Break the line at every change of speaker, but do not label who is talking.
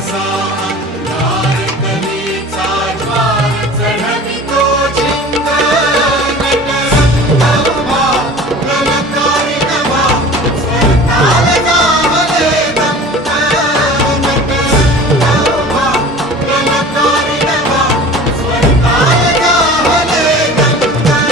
Gaza.